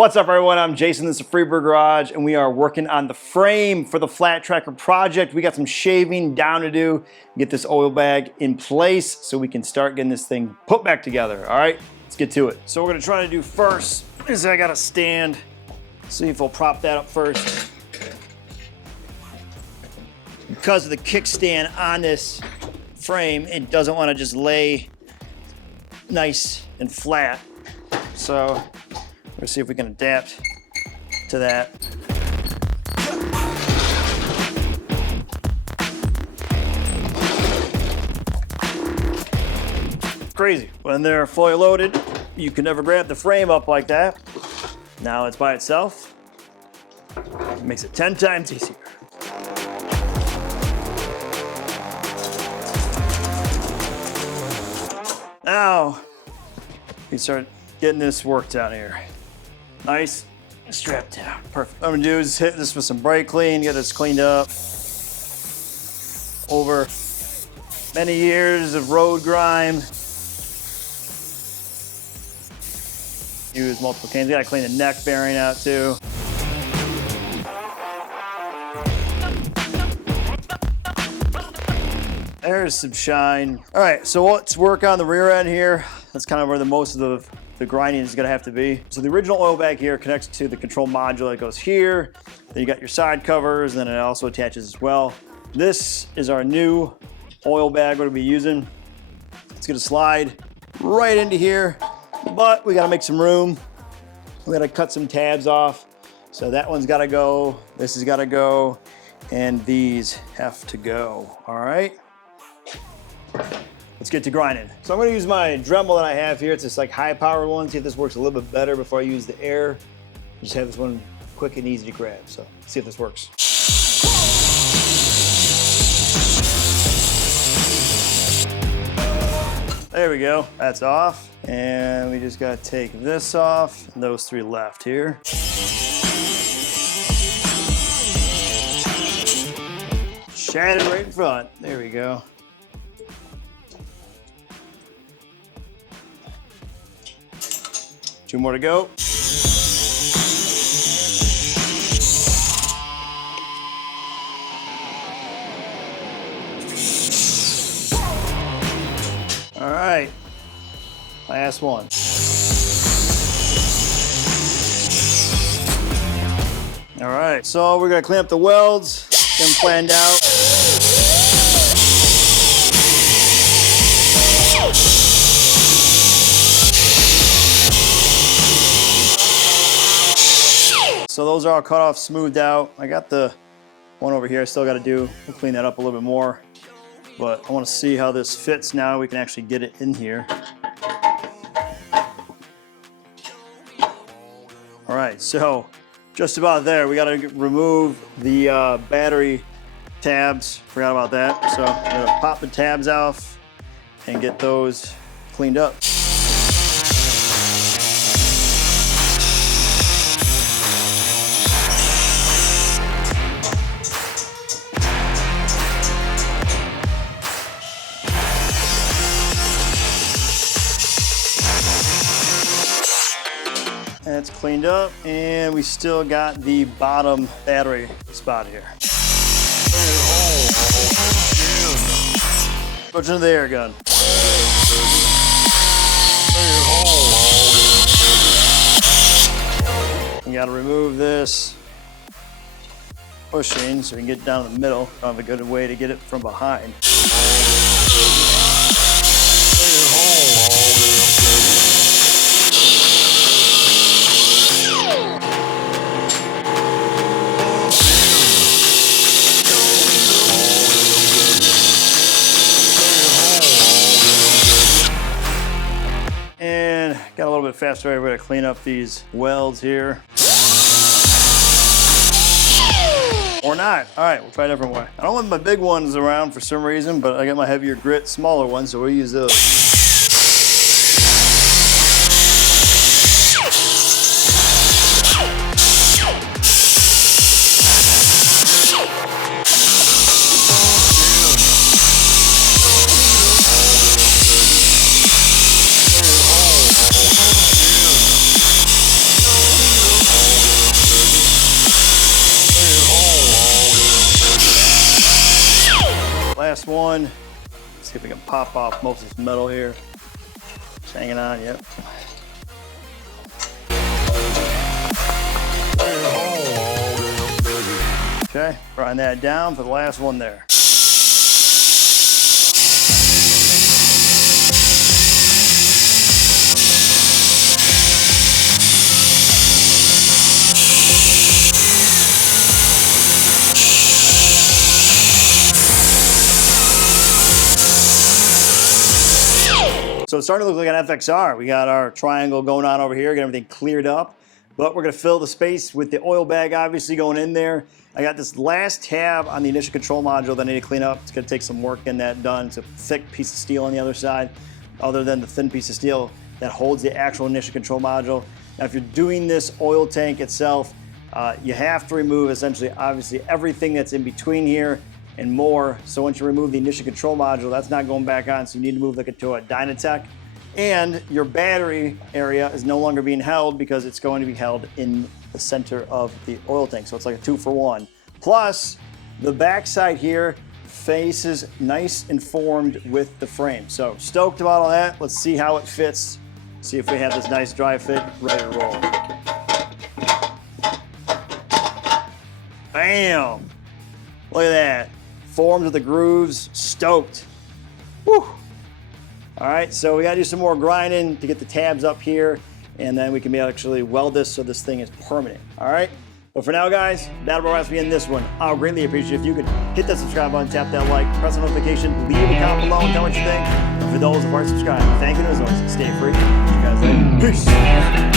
What's up, everyone? I'm Jason, this is Freebird Garage, and we are working on the frame for the flat tracker project. We got some shaving down to do, get this oil bag in place so we can start getting this thing put back together. All right, let's get to it. So what we're gonna try to do first is I got a stand. See if we'll prop that up first. Because of the kickstand on this frame, it doesn't want to just lay nice and flat. So let's see if we can adapt to that. Crazy. When they're fully loaded, you can never grab the frame up like that. Now it's by itself. It makes it 10 times easier. Now, we start getting this worked out here. Nice, strapped down, perfect. What I'm gonna do is hit this with some brake clean, get this cleaned up. Over many years of road grime. Use multiple cans, gotta clean the neck bearing out too. There's some shine. All right, so let's work on the rear end here. That's kind of where the most of the grinding is gonna have to be. So the original oil bag here connects to the control module that goes here. Then you got your side covers, and then it also attaches as well. This is our new oil bag we're gonna be using. It's gonna slide right into here, but we gotta make some room. We gotta cut some tabs off. So that one's gotta go, this has gotta go, and these have to go, all right? Let's get to grinding. So I'm gonna use my Dremel that I have here. It's this like high powered one. See if this works a little bit better before I use the air. Just have this one quick and easy to grab. So let's see if this works. There we go, that's off. And we just gotta take this off and those three left here. Shattered right in front, there we go. Two more to go. All right, last one. All right, so we're gonna clean up the welds, get them planned out. So those are all cut off, smoothed out. I got the one over here I still got to do. We'll clean that up a little bit more. But I want to see how this fits now. We can actually get it in here. All right, so just about there. We got to remove the battery tabs. Forgot about that. So I'm going to pop the tabs off and get those cleaned up. That's cleaned up, and we still got the bottom battery spot here. Push into the air gun. You gotta remove this bushing so we can get down in the middle. I don't have a good way to get it from behind. And got a little bit faster way. We're gonna clean up these welds here. Or not. All right, we'll try a different way. I don't want my big ones around for some reason, but I got my heavier grit, smaller ones, so we'll use those. last one. See if we can pop off most of this metal here. Just hanging on, yep. Okay, grind that down for the last one there. So it's starting to look like an FXR. We got our triangle going on over here, get everything cleared up. But we're gonna fill the space with the oil bag obviously going in there. I got this last tab on the ignition control module that I need to clean up. It's gonna take some work getting that done. It's a thick piece of steel on the other side, other than the thin piece of steel that holds the actual ignition control module. Now if you're doing this oil tank itself, you have to remove essentially, obviously, everything that's in between here and more. So once you remove the ignition control module, that's not going back on, so you need to move like to a Dynatech. And your battery area is no longer being held because it's going to be held in the center of the oil tank. So it's like a 2-for-1. Plus, the backside here faces nice and formed with the frame. So stoked about all that. Let's see how it fits. See if we have this nice dry fit ready to roll. Bam! Look at that. Formed with the grooves, stoked. Woo! All right, so we gotta do some more grinding to get the tabs up here, and then we can actually weld this so this thing is permanent, all right? But for now, guys, that'll wrap us in this one. I'll greatly appreciate it if you could hit that subscribe button, tap that like, press the notification, leave a comment below and tell what you think. And for those who aren't subscribed, thank you as always. Stay free. See you guys later. Peace.